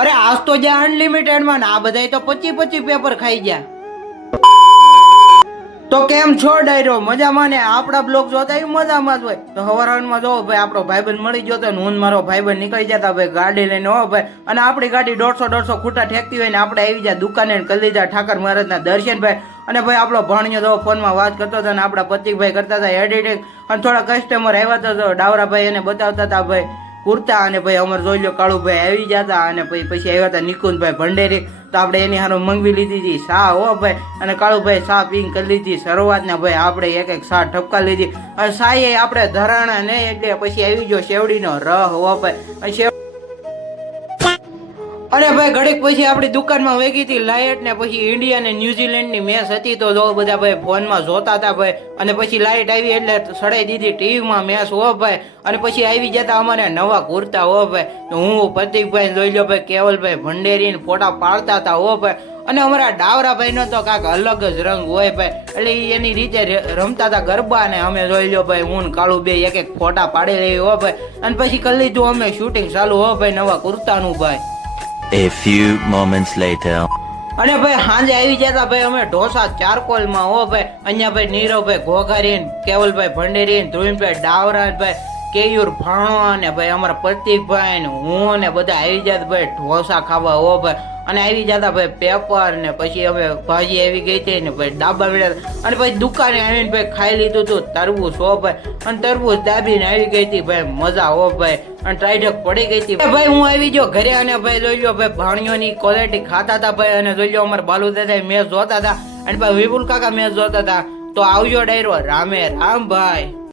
અરે આજ તો જ્યાં અનલિમિટેડ માં ને આ બધા તો 25 પેપર ખાઈ ગયા. તો કેમ છો ડાયરો, મજામાં ને? આપડા બ્લોગ જોતા મજામાં જ હોય તો હવારમાં જો ભાઈ આપણો ભાઈબંધ મળી ગયો તો હું મારો ભાઈબંધ નીકળી જતા ભાઈ ગાડી લઈને. હો ભાઈ, અને આપણી ગાડી 150 ખૂટા ઠેકતી હોય ને આપણે આવી જાય દુકાને કરી લીધા ઠાકર મહારાજના દર્શન ભાઈ. અને ભાઈ આપણો ભાણિયો તો ફોનમાં વાત કરતો હતો ને આપણા પતિકભાઈ કરતા હતા એડિટિંગ. અને થોડા કસ્ટમર આવ્યા હતા તો ડાવરાભાઈ એને બતાવતા હતા ભાઈ કુર્તા. અને ભાઈ અમારે જોઈ લો કાળુભાઈ આવી જતા. અને પછી આવ્યા હતા નિકુંજભાઈ ભંડેરી, તો આપણે એની હારું મંગવી લીધી હતી શા. હો ભાઈ, અને કાળુભાઈ શા પીંગ કરી લીધી શરૂઆતના ભાઈ આપણે એક શા ઠપકા લીધી. અને શાએ આપણે ધરાણા ને એટલે પછી આવી ગયો શેવડીનો રહ. હો ભાઈ, અને ભાઈ ઘડીક પછી આપણી દુકાનમાં વેગી હતી લાઇટ ને પછી ઇન્ડિયા ને ન્યુઝીલેન્ડ ની મેચ હતી તો જો બધા ભાઈ ફોનમાં જોતા હતા ભાઈ. અને પછી લાઇટ આવી એટલે સડાઈ દીધી ટીવીમાં મેચ. હો ભાઈ, અને પછી આવી જતા અમારે નવા કુર્તા. હો ભાઈ, હું પ્રતિકભાઈ જોઈ લો ભાઈ કેવલભાઈ ભંડેરી ફોટા પાડતા હતા. હો ભાઈ, અને અમારા ડાવરાભાઈ નો તો કાંક અલગ જ રંગ હોય ભાઈ, એટલે એની રીતે રમતા હતા ગરબા. ને અમે જોઈ લો ભાઈ હું કાળુ બે એક ફોટા પાડી રહી. હો ભાઈ, અને પછી કરી લીધું અમે શૂટિંગ ચાલુ. હો ભાઈ, નવા કુર્તાનું ભાઈ. A few moments later. અને ભાઈ સાંજે આવી જતા ભાઈ અમે ઢોસા ચારકોલ માં. હો ભાઈ, અહીંયા ભાઈ નીરવભાઈ ઘોઘારીન, કેવલભાઈ ભંડેરીન, ધ્રુવીનભાઈ ડાવરા, ભાઈ કેયુર ભાણો અને ભાઈ અમારા પ્રતિકભાઈ ને હું ને બધા આવી જતા ભાઈ ઢોસા ખાવા. હો ભાઈ, અને આવી જતા ભાઈ પેપર ને પછી અમે ભાજી આવી ગઈ હતી ને ભાઈ ડાબા મળ્યા. અને પછી દુકાને આવીને ભાઈ ખાઈ લીધું હતું તરબૂચ. હો ભાઈ, અને તરબૂચ દાબીને આવી ગઈ હતી ભાઈ મજા. હો ભાઈ, અને ટ્રાઈડક પડી ગઈ હતી ભાઈ. હું આવી ગયો ઘરે અને ભાઈ જોઈ લો ભાઈ ભાણીઓની ક્વોલિટી ખાતા હતા ભાઈ. અને જોઈ લો અમારા બાલુ દાદા મેચ જોતા હતા અને ભાઈ વિપુલ કાકા મેચ જોતા હતા. તો આવજો ડાયરો રામે રામ ભાઈ.